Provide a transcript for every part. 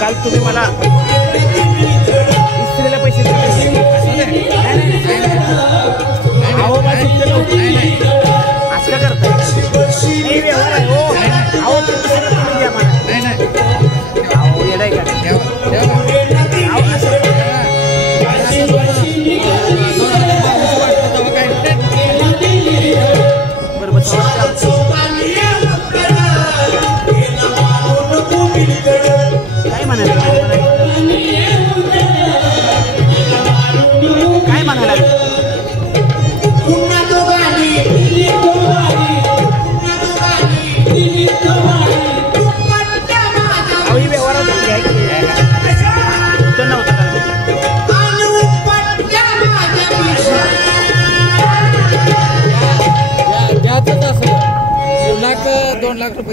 काल तुम्ही मला इस्त्रीला पैसे अहो असं का करताय नाही व्यवहार आहे हो अहो तुम्ही द्या मला अहो येडाय का काय म्हणाले काय म्हणाला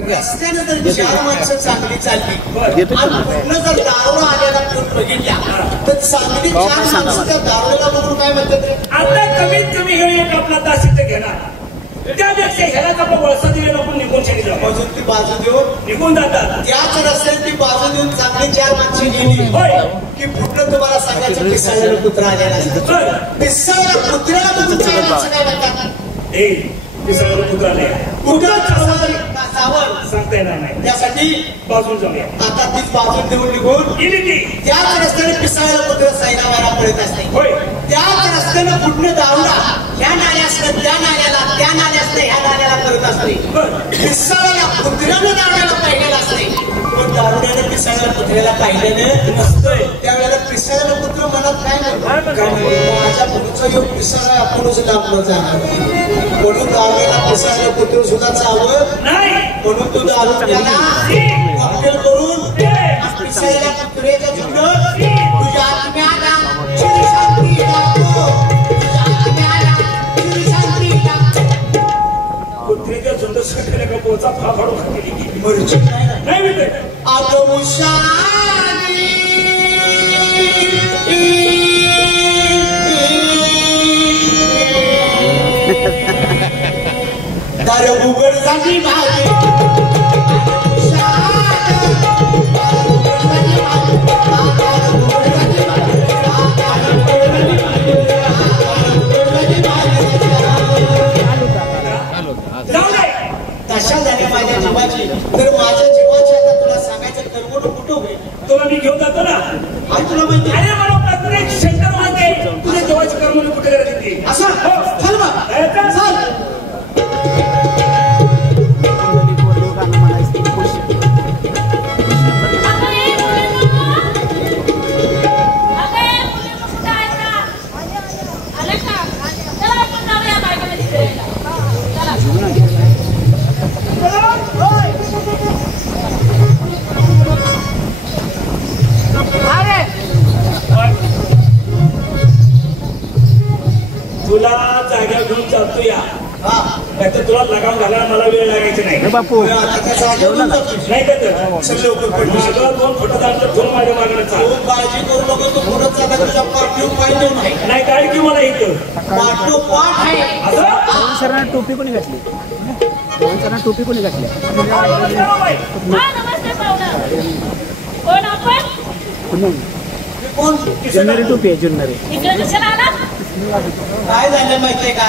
रस्त्याने जर 4 माणसं चांगली चालली आणि पूर्ण जर दारूला आलेला कोण बघितल्या तर चांगली 4 माणसं त्या दारूला बघून काय म्हणतात आता कमीत कमी हे एक आपला तासित घेणार त्यापेक्षा ह्यालाच आपला वळसा दिलेला आपण निघून शेती अजून ती बाजू देऊन निघून जातात त्याच रस्त्यात ती बाजू देऊन चांगली 4 माणसं गेली की पुढलं तुम्हाला सांगायचं पिसाळ्याला कुत्रा आलेला असतो पिसाळ्याला कुत्र्याला बघून 4 माणसं काय म्हणतात ए पिसाळ्याला कुत्रा नाही कुठं सांगता येणार नाही त्यासाठी बाजून जाऊया आता तीच बाजू देऊन निघून गेली ती त्याच रस्त्याने पिसाळ्याला कुत्रा सायला वारा पडत असते होय त्याच रस्त्याने पुढनं दारूला ह्या नाल्यासनं त्या नाल्याला त्या नाल्यासनं ह्या नाल्याला करत असते पिसाळ्याला कुत्र्यानं दारूला पाहिलेलं असते पण दारुड्याने पिसाळ्याला कुत्र्याला पाहिलेलं नसतंय त्यावेळेला पिसाळ्याला कुत्र मनात काय म्हणतो माझ्या पुढचं योग पिसाळा आपणच लांबलं जाणार म्हणून दारुड्याला पिसाळ्याला कुत्र सुद्धा चावत नाही म्हणून तू दारुड्याला कॉकटेल करून पिसाळ्याला कुत्र्याच्या झुंडत तुझ्या आत्म्याला चिरी शांती लागतो तुझ्या आत्म्याला चिरी शांती लागतो कुत्र्याच्या झुंडत सगळ्या का पोचा फाफाडू खाली गेली मरची नाही मिळते दार उघड झाली भाजी तशा झाल्या माझ्या जीवाची तर माझ्या जीवाची आता तुला सांगायचं कर्मण कुठं होईल तुला मी घेऊन जातो ना आणि तुला माहिती अरे मला प्रत्येक सेंटर मध्ये तुझ्या जेवायची कर्मणी कुठे करत येते असं चल मग चल तुला जाग्या घेऊन जातो या नाहीतर तुला लगाम घालायला मला वेळ लागायचा नाही बापू नाही का तर सगळं 2 फुटाचा अंतर ठेवून माझ्या मागण्याचा काळजी करू नको तू पुढे चालला तुझ्या पाठीव पाहिजे नाही काय की मला इथं पाठो पाठ आहे असं सरांना टोपी कोणी घातली सरांना टोपी कोणी घातली कोण जुन्नरी टोपी आहे जुन्नरी काय झालं माहितीये का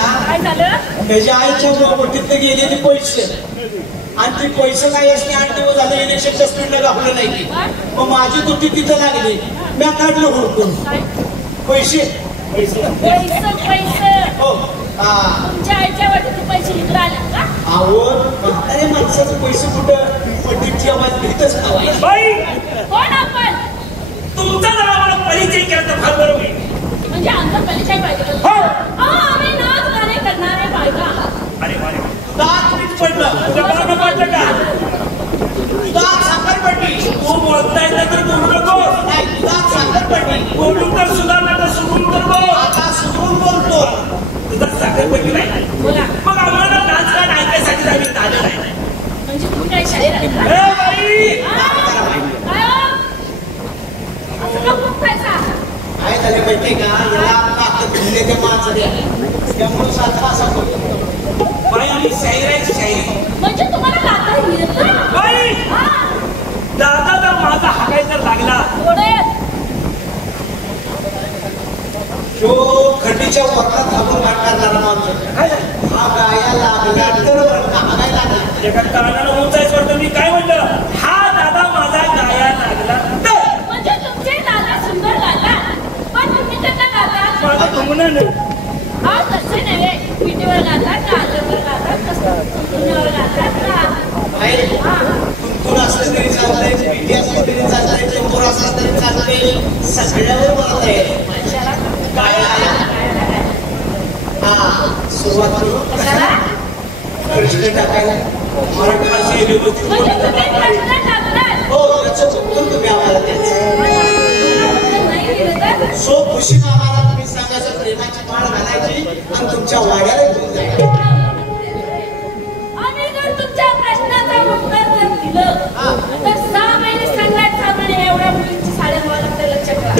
त्याच्या आईच्या बोटीत गेलेले पैसे आणि ते पैसे काय असते 8 दिवस झाले इलेक्शनच्या स्पीडला गावलं नाही मग माझी तुटी तिथं लागली मी काढलं हुडकून पैसे हो अहो म्हातारे माणसाचे पैसे कुठं पट्टीची आवाज घेतच तुमचा जर आम्हाला परिचय केला तर फार बरं होईल म्हणजे आमचा परिचय पाहिजे आम्ही नाच गाणे करणारे बायका आहात अरे वारे दात मीठ पडलं तुझ्या बाळाला वाटलं का दात साखरपट्टी तू बोलता येतं तर बोलू नको नाही दात साखरपट्टी बोलून तर सुधारला तर सुधरून तर बोल आता सुधरून बोलतो तुझा साखरपट्टी नाही बोला मग आम्हाला नाच गाणं ऐकायसाठी आम्ही आलं नाही म्हणजे तुम्ही काय शाहीर आहे का? ए बाई काय हो? असं का खूप खायचा झाले माहितीये का, याला काकत घुमण्याच्या माणसं द्या, त्यामुळे सातवा असा बाई शाहीर शाहीर म्हणजे तुम्हाला गाता येतं? बाई दादा जर माझा हाकाय जर लागला थोडे जो खंडीच्या वरला थांबून घाट करणारा माणूस हा गाया लागला तर हागाय लागला एका कानानं उंचायच वाटतं. मी काय म्हणलं, हा दादा माझा गाया लागला तर म्हणजे तुमचे दादा सुंदर गातात, पण तुम्ही त्यांना गातात माझं तुमनं नाही. हा तसे नव्हे, पिठीवर गातात का आजवर गातात कसं तुमच्यावर गातात का? तुमतून असलं तरी चालतंय, पिठी असलं तरी चालतंय, चंपूर असलं तरी चालतंय, सगळ्यावर बोलत आहे. माणसाला काय आया हा सुरुवात करू कशाला? प्रश्न टाकायला मराठी भाषा ही व्यवस्थित म्हणजे बोलत तुम्ही नाही. प्रश्न टाकतात हो त्याचं उत्तर तुम्ही आम्हाला द्यायचं. नाही दिलं तर सो खुशी मामाला तुम्ही सांगायचं प्रेमाची माळ घालायची आणि तुमच्या वाड्याला घेऊन जायचं. आम्ही जर तुमच्या प्रश्नाचं उत्तर जर दिलं तर 6 महिने संघात सामाने एवढ्या मुलींची साड्या मला लागतं, लक्षात ठेवा.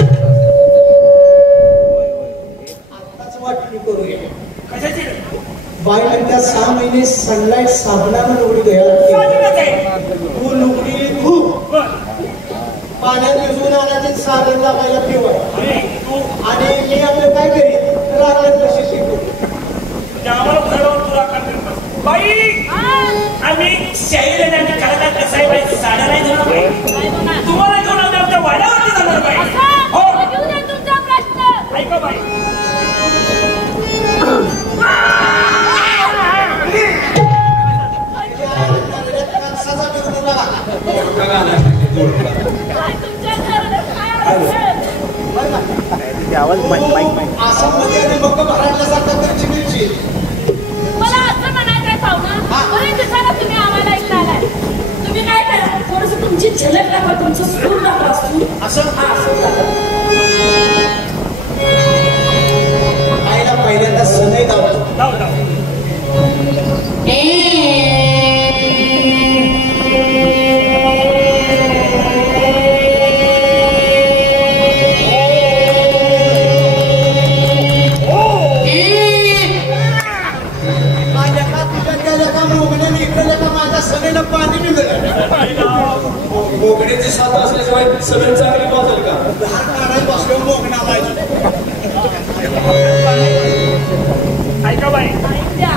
आत्ताच वाटणी करूया. कशाची रे? बाई म्हणत्या 6 महिने सनलाईट साबणानं लुगडी धुवायला लागते. साधीच आहे. तू लुगडी खूप बरं. पाण्यात भिजवून आणायची साबण लावायला ठेवा आणि तू आणि मी आपलं काय करीन रागात कशी शिकू. म्हणजे आम्हाला घरावर तुला करते बाई. आम्ही शाहीर आणि आम्ही कलाकार कसं आहे बाई, साड्या नाही जाणार बाई. काय बघा? तुम्हाला घेऊन आम्ही आमच्या वाड्यावरती जाणार बाई. असं? हो मग घेऊन या तुमचा प्रश्न. ऐका बाई, कणसाचा बिरडू नका. काय तुमच्या घरात काय असेल? आसाममध्ये आणि मग महाराष्ट्रासारखा करची मिरची. मला असं म्हणायचंय पाहुणा, बरेच दिवसाला तुम्ही आम्हाला इकडे आलाय. तुम्ही काय करा, थोडंसं तुमची झलक दाखवा, तुमचं सूर दाखवा, सूर. असं हा, सूर दाखवा. आईला पहिल्यांदा सनई दावतो. जाऊ जाऊ. माझ्या का तुझ्या गेल्या का मोगण्याने इकडे का माझ्या सनेला पाणी निघालं. मोगण्याची साथ असल्याशिवाय सगळं चांगली बाजल का? धार काढायला बसलो मोगणा माझी. ऐका बाई, द्या.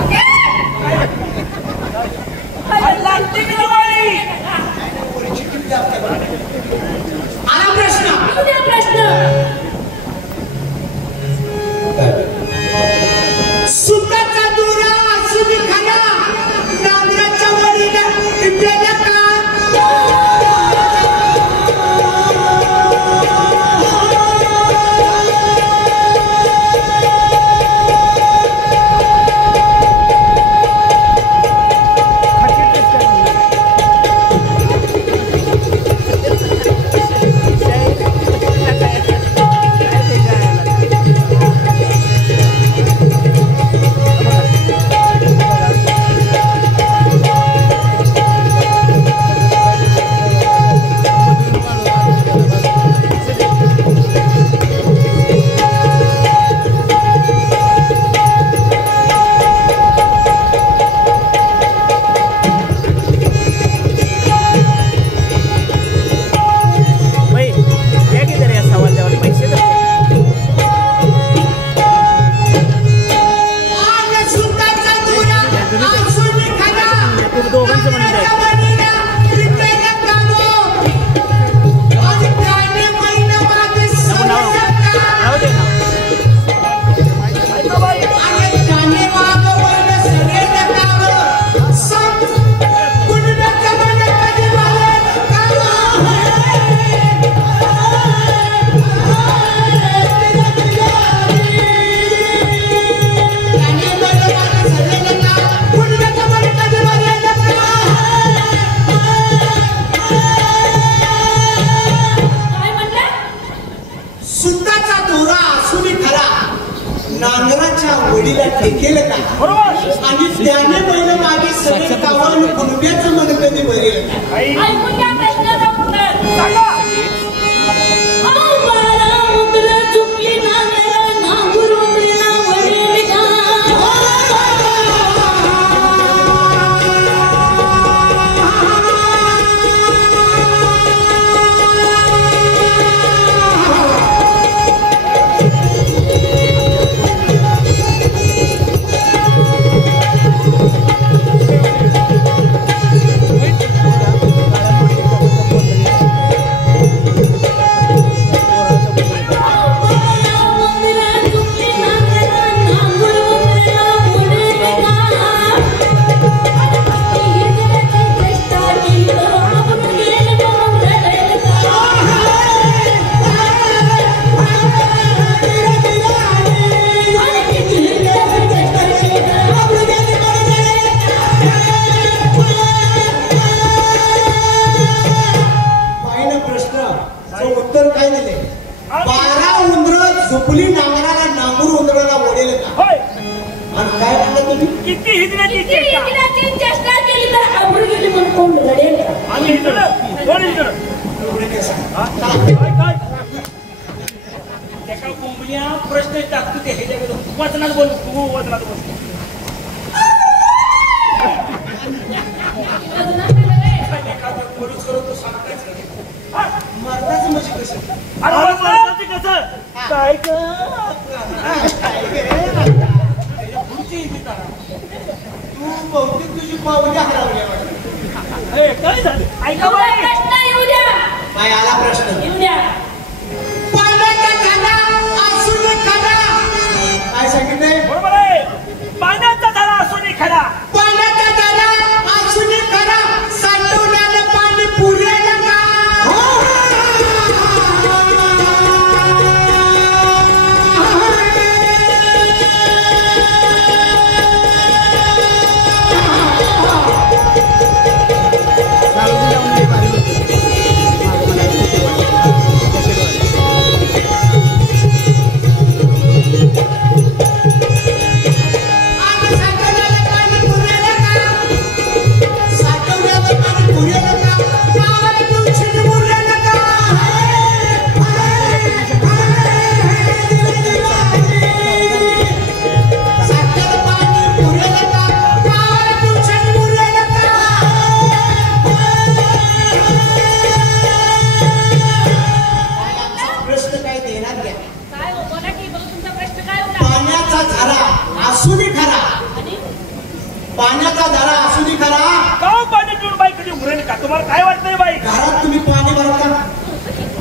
लागते की नाही बाई? आला प्रश्न. घेऊन या प्रश्न. सुताचा दोरा असून खरा नांगराच्या वडीला टिपलेला का. नांगराच्या वडीला टेकेल का आणि त्याने पहिलं माझी सगळे कावण कुणब्याचं मन कधी भरेल का. ऐकून घ्या प्रश्नाचं उत्तर. सांगा. आम्हाला उतरं चुकली सुपली नांगराला नांगूर उंदराला ओढेल का होय आणि काय म्हणलं तुम्ही किती हिजण्याची किती चेष्टा इंग्रजी चेष्टा केली तर आवडून गेली म्हणून कोण रडेल का? आम्ही हिजलं कोण हिजलं एवढे नाही सांग. काय त्याका कोंबड्या प्रश्न टाकतो ते ह्याच्याकडे वचनात बोल तू वचनात बोल पोलीस करून तू सांगतायच मरणाचं म्हणजे कसं अरे वचनाचं कसं काय तू बहुतेक तुझी पावली हरवल्या वाटतं. काय झालं ऐका एवढा बाई प्रश्न येऊ द्या बाई आला प्रश्न येऊ द्या पाण्याचा धना असून खरा काय सांगितलंय बरोबर आहे पाण्याचा धरा असून खरा पाण्याचा धना असून खरा साठवण्याला पाणी पुरेल का आणि साठवण्याला पाणी पुरेल का साठवण्याला पाणी पुरेल का गावाला दिवशी पुरेल का साठवण्याला पाणी पुरेल का गावाला दिवशी पुरेल का प्रश्न काय देणार घ्या काय हो बोला की बघ तुमचा प्रश्न काय होता पाण्याचा झरा असुनी खरा आणि पाण्याचा झरा असुनी खरा का पाणी पिऊन बाई कधी उरेल का तुम्हाला काय वाटतंय बाई घरात तुम्ही पाणी भरता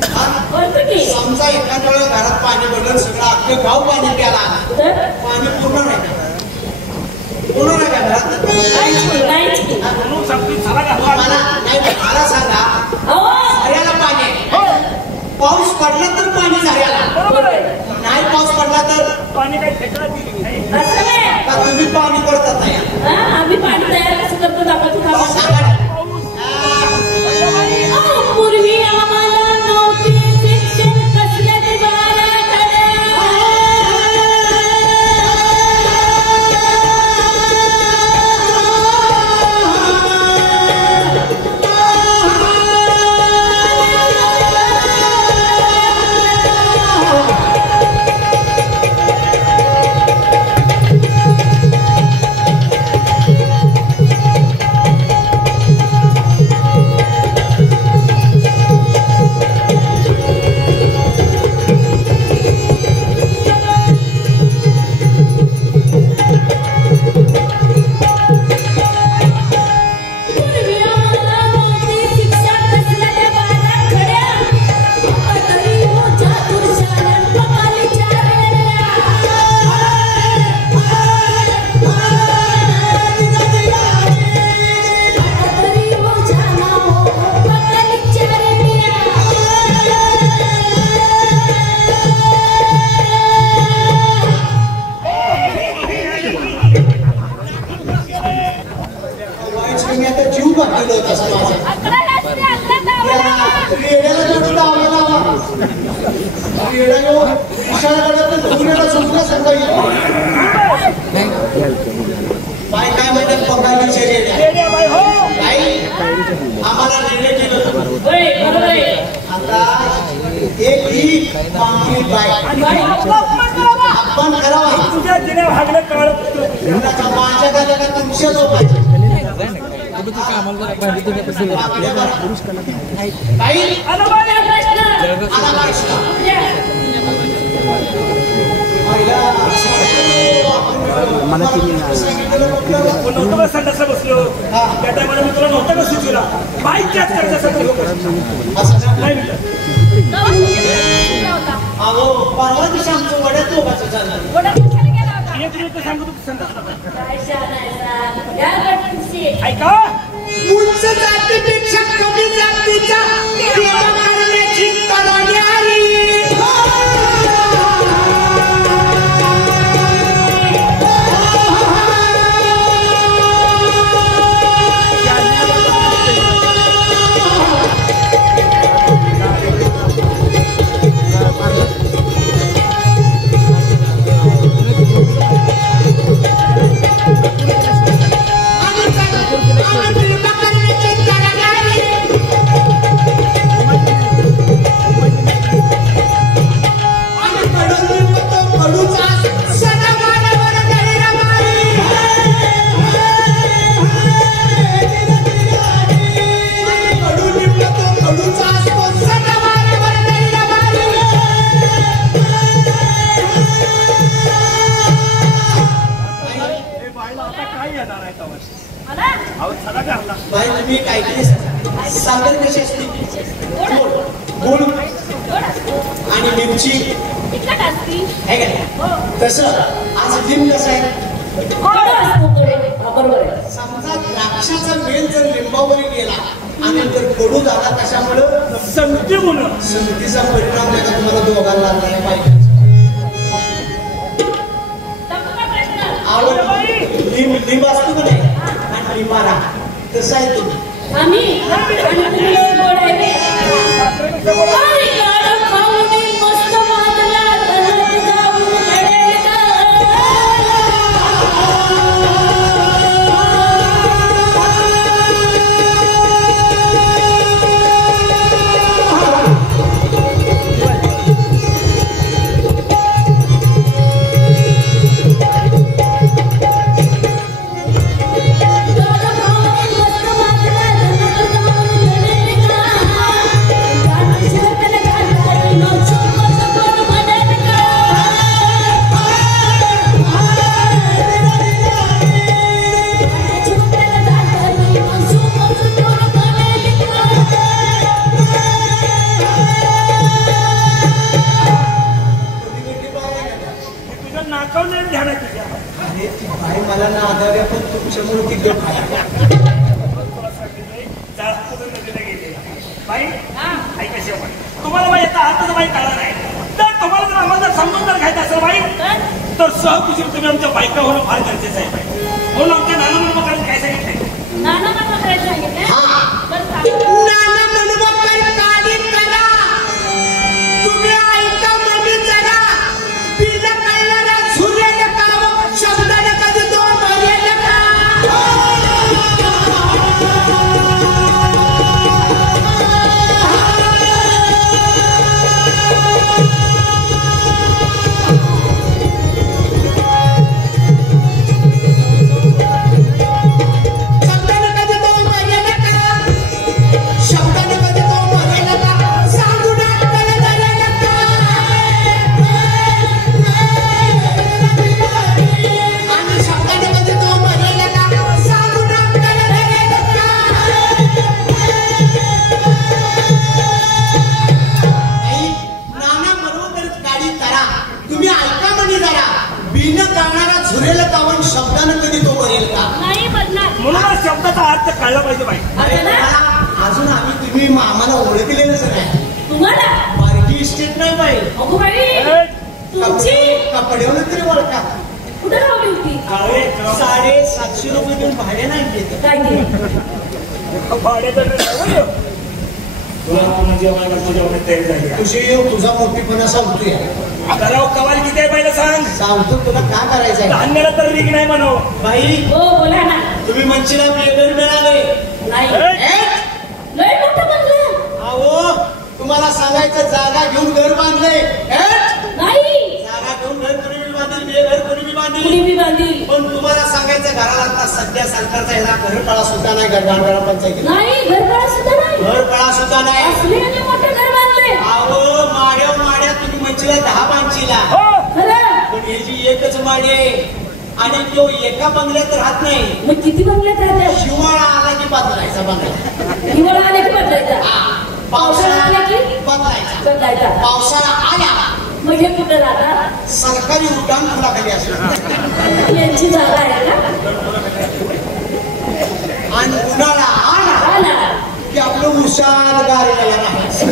हा? बोलतो की समजा एखाद्या वेळेला घरात पाणी भरलं सगळं अख्खं गाव पाणी प्याला आला तर पाणी पूर्ण नाही का पूर्ण नाही का घरात नाहीच की म्हणून सांगतो झाला का मला नाही मला सांगा अहो झऱ्याला पाणी आहे. पाऊस पडला तर पाणी झऱ्याला बरोबर आहे नाही पाऊस पडला तर पाणी काही ठेका दिली नाही असं नाही का तुम्ही पाणी पडतात नाही हा, आम्ही पाणी तयार कसं करतो दाखवतो का आम्हाला? सांगा अहो, पूर्वी आम्हाला नव्हती शिक्षण कसल्याची पूर्वी आम्हाला नव्हती शिक्षण कसल्याच्या बारा खड्या आता तरी हो जादूर शाळां कमालीच्या रेड्या आता तरी हो जाना हो कमालीच्या रेड्या मी आता जीव घातलेला होता असं माझा अकरा रात्री अकरा दावला रेड्याला जोडून आवडला लावा रेड्या येऊ विशाळगडात धुण्याला सुटला सकाळी बाय काय म्हणतात बंगालीचे रेड्या रेड्या बाई हो नाही आम्हाला रेडे केलं होय बरोबर आहे आता एक ही मागणी बाय आपण करावा तुझ्या जिने भागलं काळ एवढाचा माझ्या गाड्या का तुमच्या झोपायचं बाई आलं बाई आपला प्रश्न आला बाईसला द्या. नव्हतं बस संडासला बसलो त्या टायमाला मी तुला नव्हतं का सुचविला बाईक त्याच करण्यासाठी नाही म्हटलं तेव्हा तुम्ही किती होता? अहो परवा दिवशी आमचं वड्यात दोघाचं झालं कोणा कशाला गेला होता? एक मिनिट सांगतो तू संडासला काय शहाणायचा? या गटांशी. ऐका उंच जातीपेक्षा कमी जातीचा सेवा करण्याची तयारी तुम्ही काय केली साखर कशी असते गोड आणि मिरची आहे का तसं आज लिंब कसं आहे समजा द्राक्षाचा वेल जर लिंबावर गेला आणि जर कडू झाला कशामुळं संगतीचा परिणाम नाही का तुम्हाला दोघांना नाही पाहिजे लिंब असतो का नाही आणि लिंबारा कसं आहे तुम्ही मला ना आधार पण तुमच्यामुळे ती गट तुम्हाला बाई आता आता बाई काढा नाही तर तुम्हाला जर आम्हाला जर समजून जर घ्यायचं असेल बाई तर सहकुशील तुम्ही आमच्या बायका होणं फार गरजेचं आहे म्हणून आमच्या नाना मनोबा काय सांगितलंय नाना मनोबा करायला सांगितलंय तुम्ही ऐका म्हणजे जरा बिल कळणारा सूर्याने काम शब्दाने कधी दोन भरलेले का शब्दाचा अर्थ कळला पाहिजे बाई अजून आम्ही तुम्ही आम्हाला ओळखलेलंच नाही तुम्हाला बारकी इस्टेट नाही बाई अगो बाई तुमची कपड्यावर तरी ओळखा कुठे राहली होती 750 रुपये देऊन भाडे नाही घेत काय ते तुझा मोठीपणा सांगतोय कराव कवाल किती आहे पहिलं सांगतो तुला काय करायचंय धान्याला तर रीक नाही म्हणू बाई हो बोला ना तुम्ही मंचीला बेगर मिळाले नाही लय मोठं बनलं अहो तुम्हाला सांगायचं जागा घेऊन घर बांधले नाही जागा घेऊन घर कोणी बी बांधील बेघर कोणी बी बांधील कुणी बी बांधील पण तुम्हाला सांगायचं घराला आता सध्या सरकारचा ह्याला घरपाळा सुद्धा नाही गरबांधळा पंचायती नाही घरपाळा सुद्धा नाही घरपाळा सुद्धा नाही असले मोठं घर बांधले अहो माड्या तुम्ही मंचीला 10 बांधशीला खरं पण ही जी एकच माडी आहे आणि तो एका बंगल्यात राहत नाही मग किती बंगल्यात राहतात हिवाळा आला की बदलायचा बंगला हिवाळा आले की बदलायचा पावसाळा आला की बदलायचा पावसाळा आला मग हे कुठं राहतात सरकारी उड्डाण फुलाखाली असलं यांची जागा आहे का आणि उन्हाळा आला की आपलं उशार गारेला राहायचं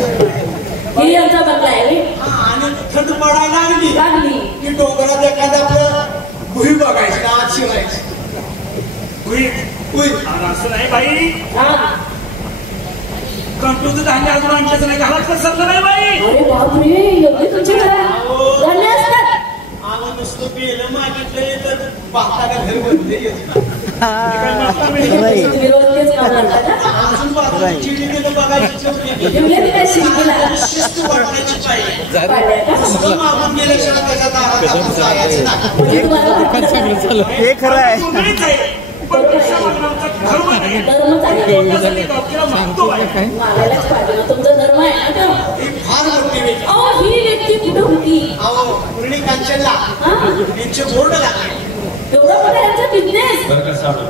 हे यांचा बंगला आहे आणि थंड पडायला लागली लागली की डोंगरात एखादं आपलं भुई बघायची आत शिरायची असं नाही बाई कंट्रोलचं धान्य अजून आणल्याचं नाही घरात तर सरलं नाही बाई अरे बापरे एवढे तुमच्या घरात धान्य असतात आम्हाला नुसतं बेलं मागितलं तर बापाला घर बनले तुम्ही रोज तेच काम करता का अजून बाबा चिडी गेलं बघायची ठेवले ते काय शिकला शिस्त वाटण्याची पाहिजे पाहिजे का नुसतं मागून गेल्याशिवाय त्याच्या दारात आपण जायचं नाही म्हणजे तुम्हाला हे खरं आहे तुम्हीच आहे पण आमचा धर्म नाही धर्मच आहे डॉक्टरला मागतो बाई मागायलाच पाहिजे ना तुमचा धर्म आहे ना तो ही फार मोठी व्यक्ती अहो ही व्यक्ती कुठं होती अहो मुरली कांचनला हा यांचे बोर्ड लागले एवढा मोठा यांचा बिझनेस बरं का साडू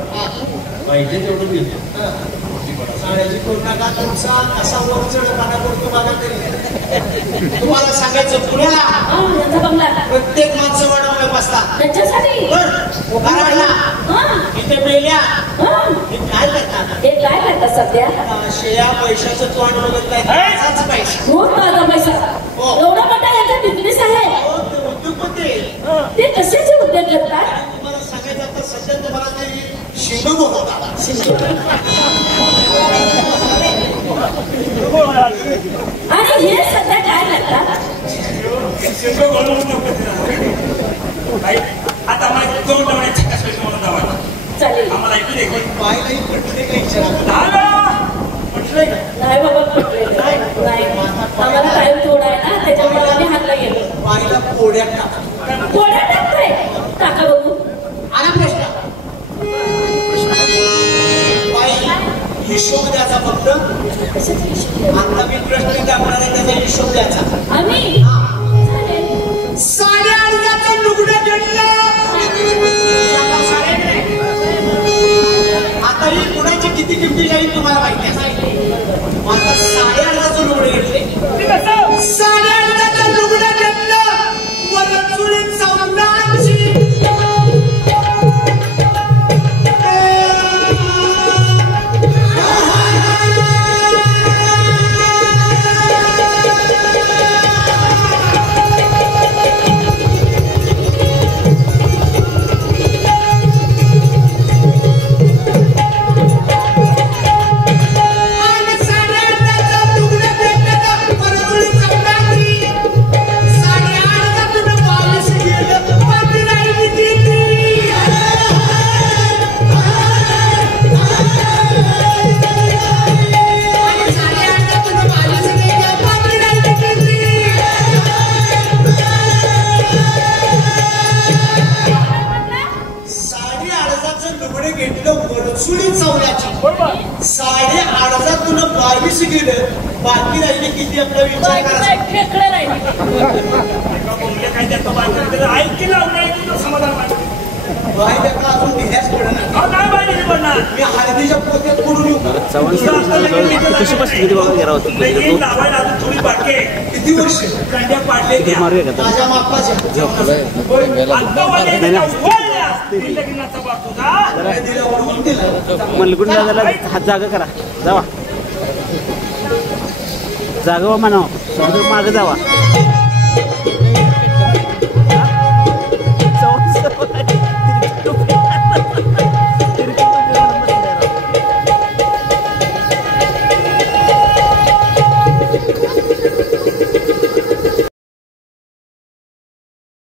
पाहिजे तेवढं बिल काळजी करू नका. तुमचा कसा वर चढपणा करतो बघा तरी. तुम्हाला सांगायचं पुण्याला यांचा बंगला प्रत्येक माणसं वाढवलं बसतात. त्यांच्यासाठी कराडला इथे बेल्या हे काय करतात? हे काय करतात सध्या? शेया पैशाचं तोंड बघत नाही. पैसा खूप माझा पैसा एवढा मोठा यांचा बिझनेस आहे. उद्योगपती ते कशाचे उद्योग करतात? तुम्हाला सांगायचं आता सध्या तुम्हाला तरी शिंदू होता. आणि हे सध्या काय करतात? आता माझी 2 डोळ्याची कसं मला दावा चालेल. आम्हाला ऐकू दे. पाहिलंही पटले का विचारा पटले का? नाही बाबा पटले नाही. आम्हाला टाइम थोडा आहे ना, त्याच्यामुळे आम्ही हातला गेलो. पाहिला पोड्यात टाका. कोणा टाकतोय? टाका बघू. आला प्रश्न. हिशोब द्यायचा फक्त. कशाचा हिशोब? आता मी प्रश्न टाकणार आहे त्याचा हिशोब द्यायचा. आम्ही चालेल. 8,500चं लुगडं घेतलं. आता ही कुणाची किती किमती जाईल तुम्हाला माहिती आहे. आता 8,500चं लुगडं घेतले. 8,500चं लुगडं घेतलं. वरचुळीत चौलाची. गेलं. बाकी राहिली किती आपला विचार करा. काय त्याचं बाकी ऐकी लावलं समाधान बाई त्याला अजून दिल्याच पडणार. काय बाहेर पडणार. मी हळदीच्या पोत्यात पडून येऊ. कशी बसली बघा लावायला अजून थोडी बाकी आहे. किती वर्ष कांड्या पाडले माझ्या मापाच्या. मलगुंड दादाला हात जागा करा. जावा जागा म्हणा. मागे जावा.